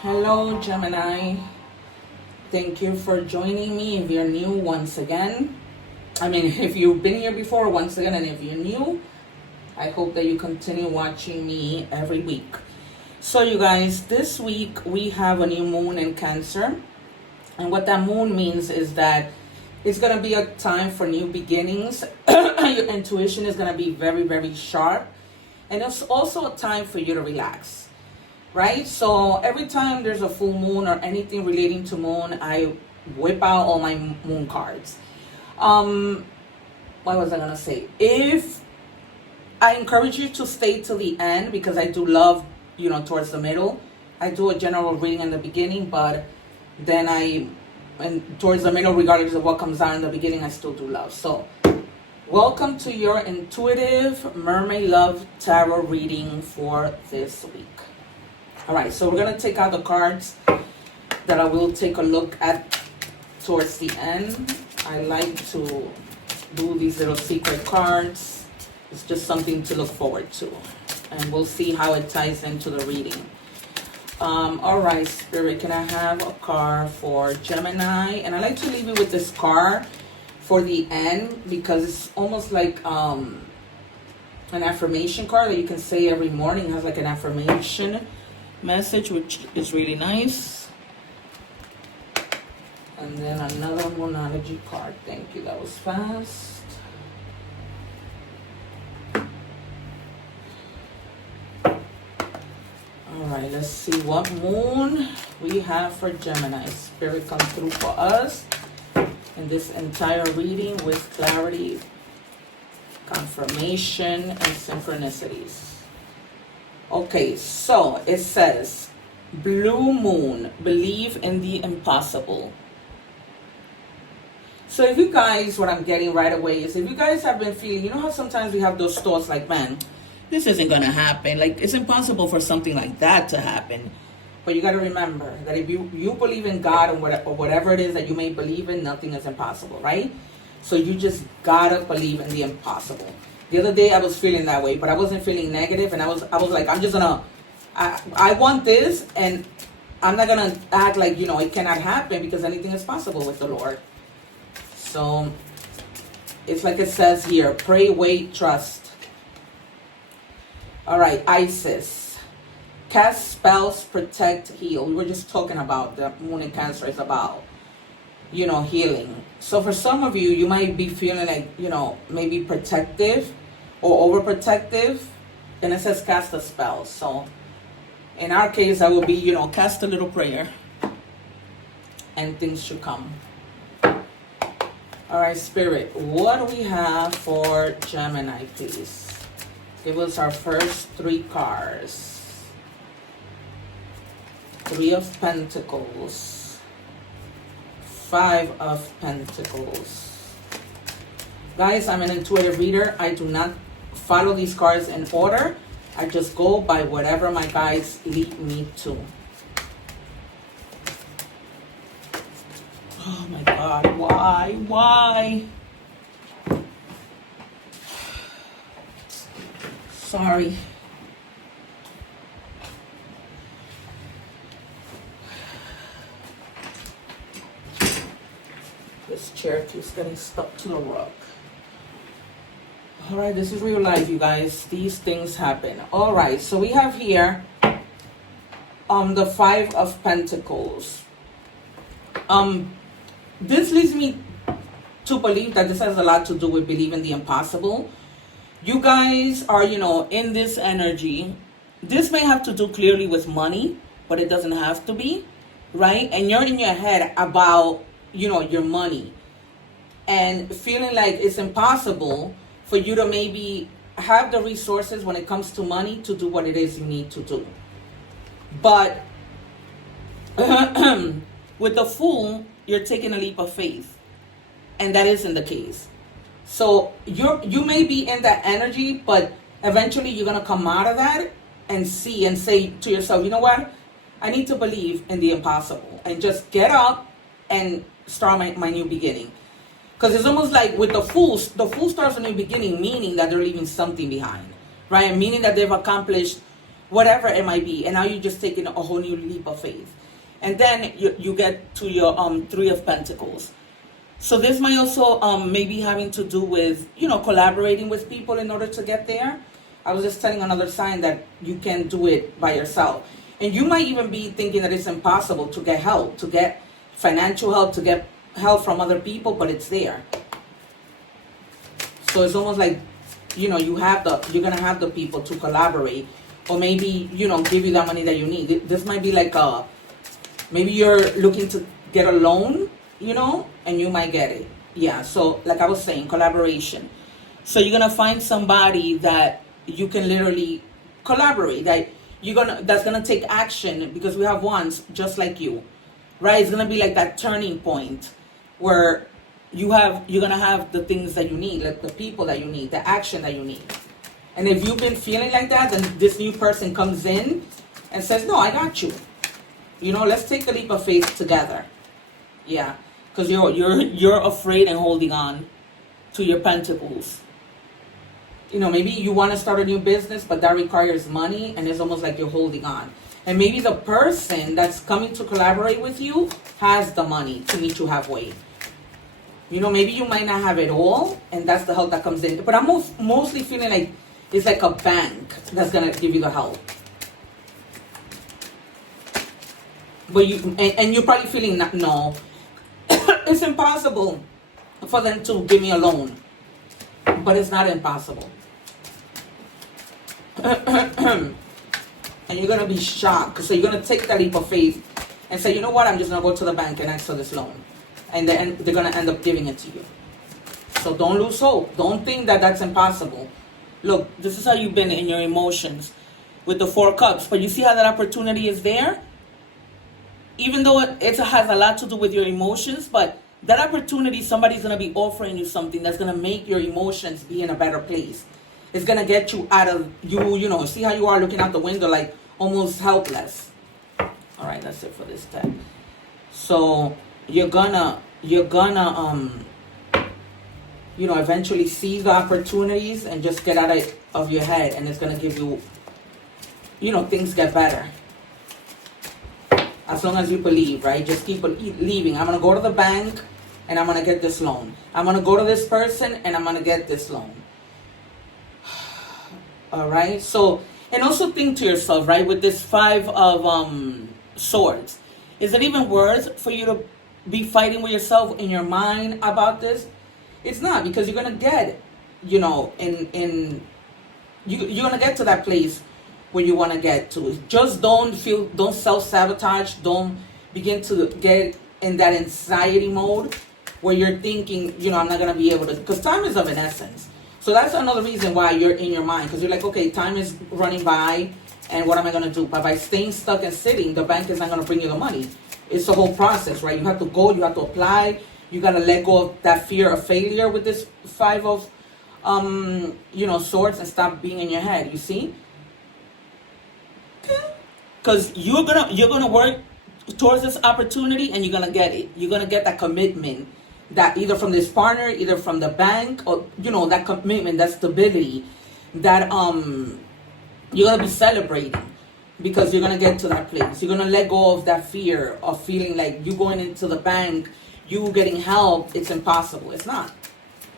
Hello, Gemini. Thank you for joining me. If you're new, once again, if you've been here before, once again, and if you're new, I hope that you continue watching me every week. So, you guys, this week we have a new moon in Cancer. And what that moon means is that it's going to be a time for new beginnings. Your intuition is going to be very, very sharp. And it's also a time for you to relax. Right? So every time there's a full moon or anything relating to moon, I whip out all my moon cards. What was I going to say? If I encourage you to stay till the end, because I do love, towards the middle. I do a general reading in the beginning, but then towards the middle, regardless of what comes out in the beginning, I still do love. So welcome to your intuitive mermaid love tarot reading for this week. All right, so we're going to take out the cards that I will take a look at towards the end. I like to do these little secret cards. It's just something to look forward to. And we'll see how it ties into the reading. All right, Spirit, can I have a card for Gemini? And I like to leave you with this card for the end because it's almost like an affirmation card that you can say every morning. It has like an affirmation message, which is really nice. And then another Moonology card. Thank you, that was fast. Alright, let's see what moon we have for Gemini. Spirit, come through for us in this entire reading with clarity, confirmation, and synchronicities. Okay, so it says, blue moon, believe in the impossible. So if you guys, what I'm getting right away is, if you guys have been feeling, how sometimes we have those thoughts like, man, this isn't going to happen. Like, it's impossible for something like that to happen. But you got to remember that if you believe in God or whatever it is that you may believe in, nothing is impossible, right? So you just got to believe in the impossible. The other day I was feeling that way, but I wasn't feeling negative, and I was like, I'm just gonna, I want this, and I'm not gonna act like, it cannot happen, because anything is possible with the Lord. So it's like it says here, pray, wait, trust. All right, Isis, cast spells, protect, heal. We were just talking about the moon in Cancer is about, healing. So for some of you, you might be feeling like, maybe protective or overprotective. And it says cast a spell. So in our case, that would be, cast a little prayer and things should come. All right, Spirit, what do we have for Gemini, please? Give us our first three cards. 3 of Pentacles. 5 of Pentacles. Guys, I'm an intuitive reader. I do not follow these cards in order. I just go by whatever my guides lead me to. Oh my God, why? Sorry. This chair keeps getting stuck to the rug. All right, this is real life, you guys. These things happen. All right, so we have here the 5 of Pentacles. This leads me to believe that this has a lot to do with believing the impossible. You guys are, in this energy. This may have to do clearly with money, but it doesn't have to be, right? And you're in your head about, your money and feeling like it's impossible for you to maybe have the resources when it comes to money to do what it is you need to do. But with the Fool, you're taking a leap of faith, and that isn't the case. So you may be in that energy, but eventually you're going to come out of that and see and say to yourself, you know what? I need to believe in the impossible and just get up and start my new beginning. Because it's almost like with the Fool starts a new beginning, meaning that they're leaving something behind, right? Meaning that they've accomplished whatever it might be. And now you're just taking a whole new leap of faith. And then you get to your Three of Pentacles. So this might also maybe having to do with, collaborating with people in order to get there. I was just telling another sign that you can do it by yourself. And you might even be thinking that it's impossible to get help, to get financial help, to get help from other people, but it's there. So it's almost like, you're gonna have the people to collaborate, or maybe, give you that money that you need. This might be like maybe you're looking to get a loan, and you might get it. Yeah, so like I was saying, collaboration. So you're gonna find somebody that you can literally collaborate, that that's gonna take action, because we have wands just like you, right? It's gonna be like that turning point where you're gonna have the things that you need, like the people that you need, the action that you need. And if you've been feeling like that, then this new person comes in and says, no, I got you. Let's take the leap of faith together. Yeah, because you're afraid and holding on to your pentacles. Maybe you want to start a new business, but that requires money, and it's almost like you're holding on. And maybe the person that's coming to collaborate with you has the money to meet you halfway. Maybe you might not have it all, and that's the help that comes in. But I'm mostly feeling like it's like a bank that's going to give you the help. But you're probably feeling, no, it's impossible for them to give me a loan. But it's not impossible. And you're going to be shocked. So you're going to take that leap of faith and say, you know what, I'm just going to go to the bank and ask for this loan. And then they're going to end up giving it to you. So don't lose hope. Don't think that that's impossible. Look, this is how you've been in your emotions with the Four Cups. But you see how that opportunity is there? Even though it has a lot to do with your emotions, but that opportunity, somebody's going to be offering you something that's going to make your emotions be in a better place. It's going to get you out of, see how you are looking out the window like almost helpless. All right, that's it for this time. So you're gonna eventually see the opportunities and just get out of your head, and it's going to give you, things get better. As long as you believe, right? Just keep believing. I'm going to go to the bank and I'm going to get this loan. I'm going to go to this person and I'm going to get this loan. All right? So, and also think to yourself, right? With this Five of Swords, is it even worth for you to be fighting with yourself in your mind about this? It's not, because you're going to get, you're going to get to that place where you want to get to. Just don't self-sabotage. Don't begin to get in that anxiety mode where you're thinking, I'm not going to be able to, because time is of an essence. So that's another reason why you're in your mind, because you're like, okay, time is running by, and what am I going to do? But by staying stuck and sitting, the bank is not going to bring you the money. It's a whole process, right? You have to go, you have to apply, you got to let go of that fear of failure with this Five of Swords, and stop being in your head, you see? Because you're gonna work towards this opportunity, and you're gonna get it. You're gonna get that commitment, that either from this partner, either from the bank, or that commitment, that stability, that you're gonna be celebrating, because you're gonna get to that place. You're gonna let go of that fear of feeling like you going into the bank, you getting help. It's impossible. It's not,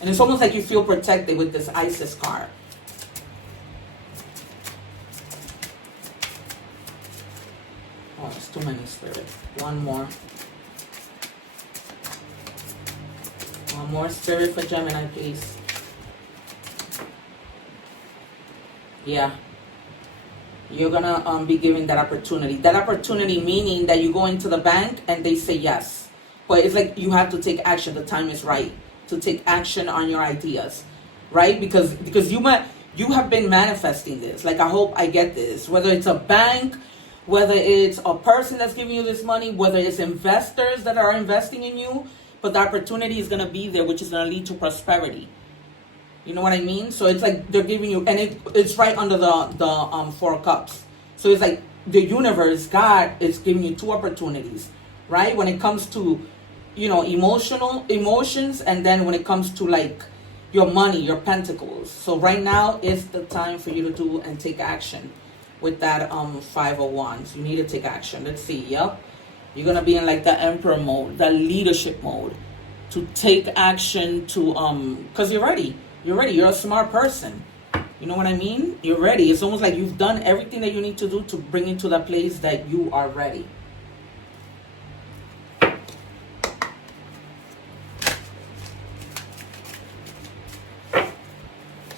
and it's almost like you feel protected with this Isis card. Oh, it's too many, Spirit. One more, Spirit, for Gemini, please. Yeah. You're going to be given that opportunity. That opportunity meaning that you go into the bank and they say yes. But it's like you have to take action. The time is right to take action on your ideas, right? Because you have been manifesting this. Like, I hope I get this. Whether it's a bank, whether it's a person that's giving you this money, whether it's investors that are investing in you, but the opportunity is going to be there, which is going to lead to prosperity. You know what I mean? So it's like they're giving you, and it's right under the Four Cups. So it's like the universe, God, is giving you two opportunities, right? When it comes to, emotions, and then when it comes to like your money, your pentacles. So right now is the time for you to do and take action. with that 501s. You need to take action. Let's see. Yep. You're going to be in like the emperor mode, the leadership mode, to take action to because you're ready. You're a smart person. You know what I mean? You're ready. It's almost like you've done everything that you need to do to bring it to the place that you are ready.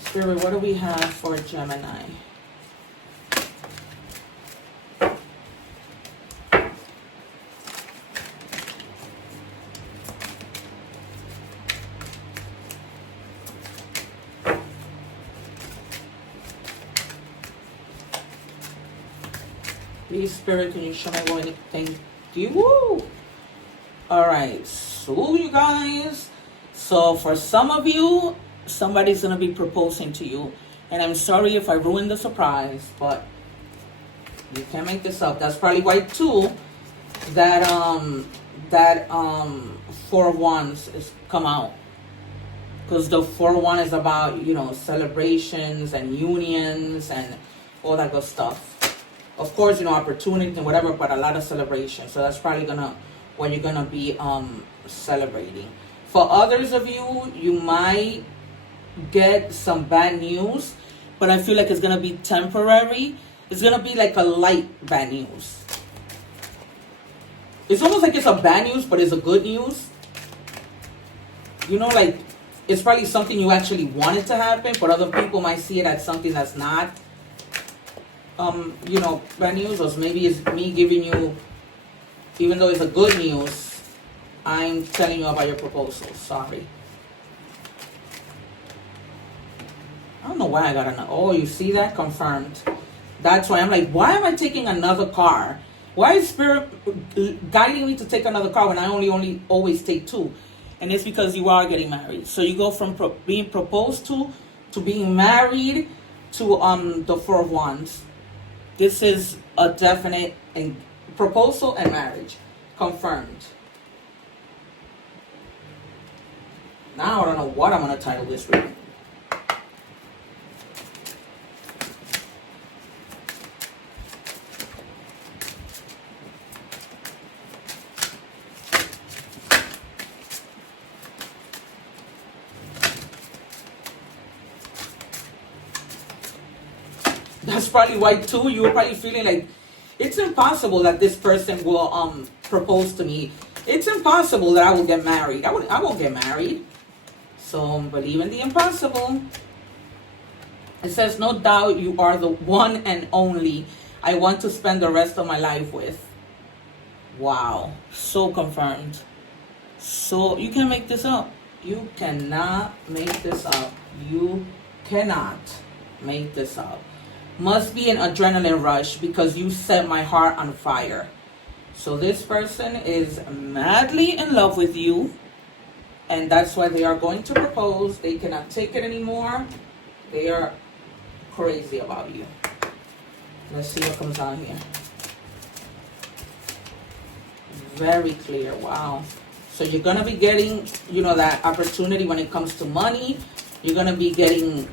Spirit, what do we have for Gemini? Please, Spirit, can you show me what it? Thank you. Woo! All right, so you guys. So for some of you, somebody's gonna be proposing to you, and I'm sorry if I ruined the surprise, but you can't make this up. That's probably why too that 4 of Wands is come out, because the 4 of Wands is about, you know, celebrations and unions and all that good stuff. Of course, you know, opportunities and whatever, but a lot of celebration. So that's probably what you're gonna be celebrating. For others of you, you might get some bad news, but I feel like it's gonna be temporary. It's gonna be like a light bad news. It's almost like it's a bad news, but it's a good news. You know, like it's probably something you actually wanted to happen, but other people might see it as something that's not you know, bad news. Or maybe it's me giving you, even though it's a good news, I'm telling you about your proposal. Sorry. I don't know why I got an, oh, you see that? Confirmed. That's why I'm like, why am I taking another car? Why is Spirit guiding me to take another car when I only always take 2? And it's because you are getting married. So you go from being proposed to being married to the 4 of Wands. This is a definite proposal and marriage. Confirmed. Now I don't know what I'm going to title this reading. That's probably why too you were probably feeling like it's impossible that this person will propose to me. It's impossible that I will get married. I won't get married. So believe in the impossible. It says, no doubt you are the one and only I want to spend the rest of my life with. Wow. So confirmed. So you can't make this up. You cannot make this up. You cannot make this up. Must be an adrenaline rush because you set my heart on fire. So this person is madly in love with you, and that's why they are going to propose. They cannot take it anymore. They are crazy about you. Let's see what comes out here. Very clear. Wow. So you're going to be getting, you know, that opportunity when it comes to money. You're going to be getting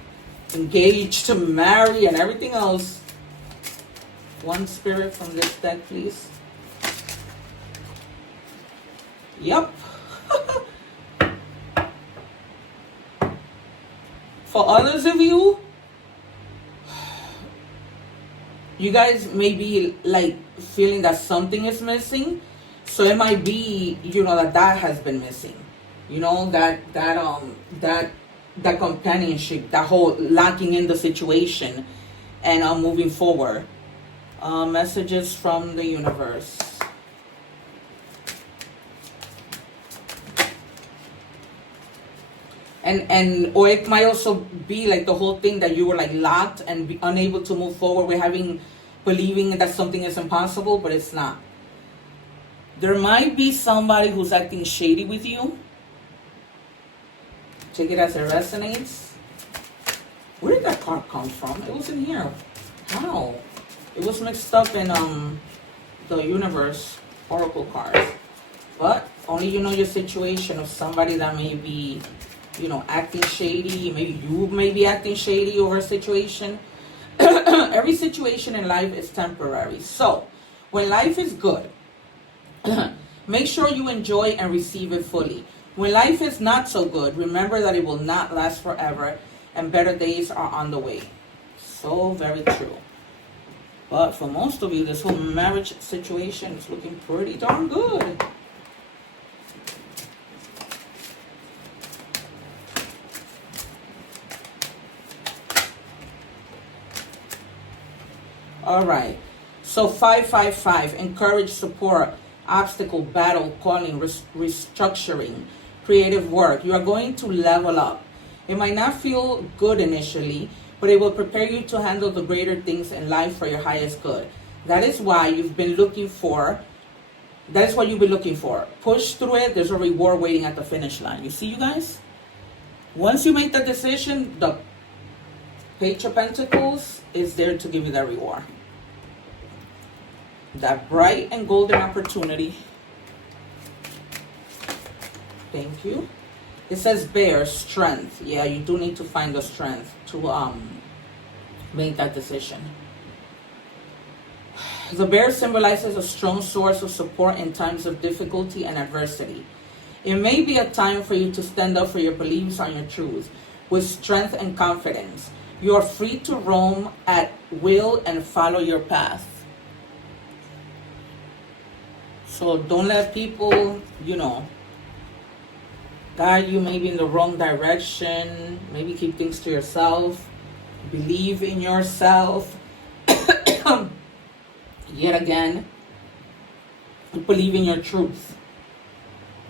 engaged to marry and everything else. One Spirit from this deck, please. Yep. For others of you, you guys may be like feeling that something is missing. So it might be, you know, that has been missing. You know, that companionship, that whole lacking in the situation, and moving forward. Messages from the universe. And or it might also be like the whole thing that you were like locked and be unable to move forward with believing that something is impossible, but it's not. There might be somebody who's acting shady with you. Take it as it resonates. Where did that card come from? It was in here. How? It was mixed up in the universe oracle cards. But only you know your situation of somebody that may be, you know, acting shady. Maybe you may be acting shady over a situation. Every situation in life is temporary. So, when life is good, make sure you enjoy and receive it fully. When life is not so good, remember that it will not last forever and better days are on the way. So very true. But for most of you, this whole marriage situation is looking pretty darn good. All right. So 555, encourage, support, obstacle, battle, calling, restructuring, creative work. You are going to level up. It might not feel good initially, but it will prepare you to handle the greater things in life for your highest good. That is why you've been looking for, that is what you've been looking for. Push through it. There's a reward waiting at the finish line. You see, you guys? Once you make the decision, the Page of Pentacles is there to give you that reward. That bright and golden opportunity. Thank you. It says bear, strength. Yeah, you do need to find the strength to make that decision. The bear symbolizes a strong source of support in times of difficulty and adversity. It may be a time for you to stand up for your beliefs and your truth with strength and confidence. You are free to roam at will and follow your path. So don't let people, guide you maybe in the wrong direction. Maybe keep things to yourself. Believe in yourself. Yet again, believe in your truth.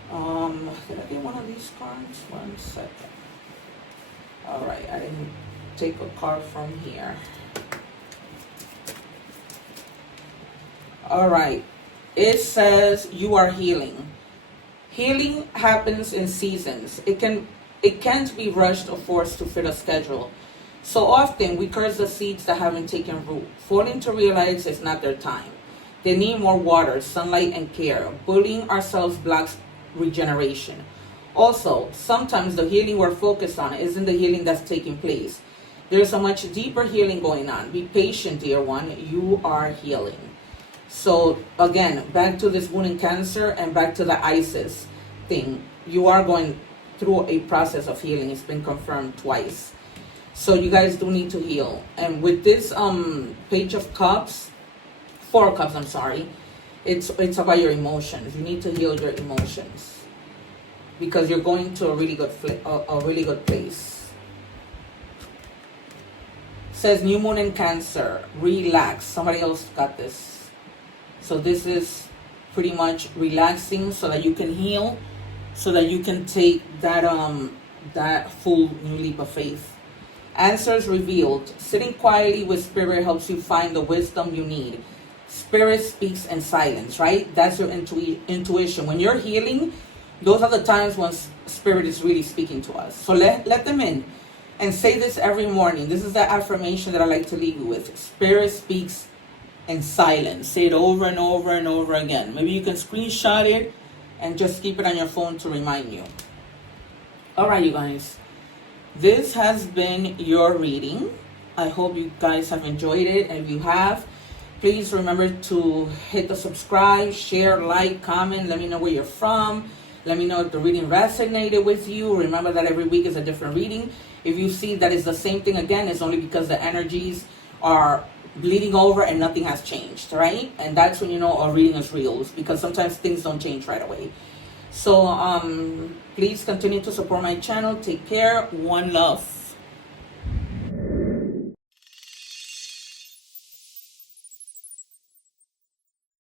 Did I get one of these cards? 1 second. All right, I didn't take a card from here. All right. It says you are healing. Healing happens in seasons. It can't be rushed or forced to fit a schedule. So often we curse the seeds that haven't taken root, failing to realize it's not their time. They need more water, sunlight, and care. Bullying ourselves blocks regeneration. Also, sometimes the healing we're focused on isn't the healing that's taking place. There's a much deeper healing going on. Be patient, dear one. You are healing. So again, back to this wound in Cancer and back to the Isis thing. You are going through a process of healing. It's been confirmed twice. So you guys do need to heal. And with this Page of Cups, 4 Cups, I'm sorry, it's about your emotions. You need to heal your emotions because you're going to a really good place. It says new moon in Cancer. Relax. Somebody else got this. So this is pretty much relaxing so that you can heal, so that you can take that full new leap of faith. Answers revealed. Sitting quietly with Spirit helps you find the wisdom you need. Spirit speaks in silence, right? That's your intuition. When you're healing, those are the times when Spirit is really speaking to us. So let them in. And say this every morning. This is the affirmation that I like to leave you with. Spirit speaks in silence. Say it over and over and over again. Maybe you can screenshot it and just keep it on your phone to remind you. All right, you guys. This has been your reading. I hope you guys have enjoyed it. And if you have, please remember to hit the subscribe, share, like, comment. Let me know where you're from. Let me know if the reading resonated with you. Remember that every week is a different reading. If you see that it's the same thing again, it's only because the energies are bleeding over and nothing has changed, right? And that's when you know a reading is real, because sometimes things don't change right away. So please continue to support my channel. Take care. One love.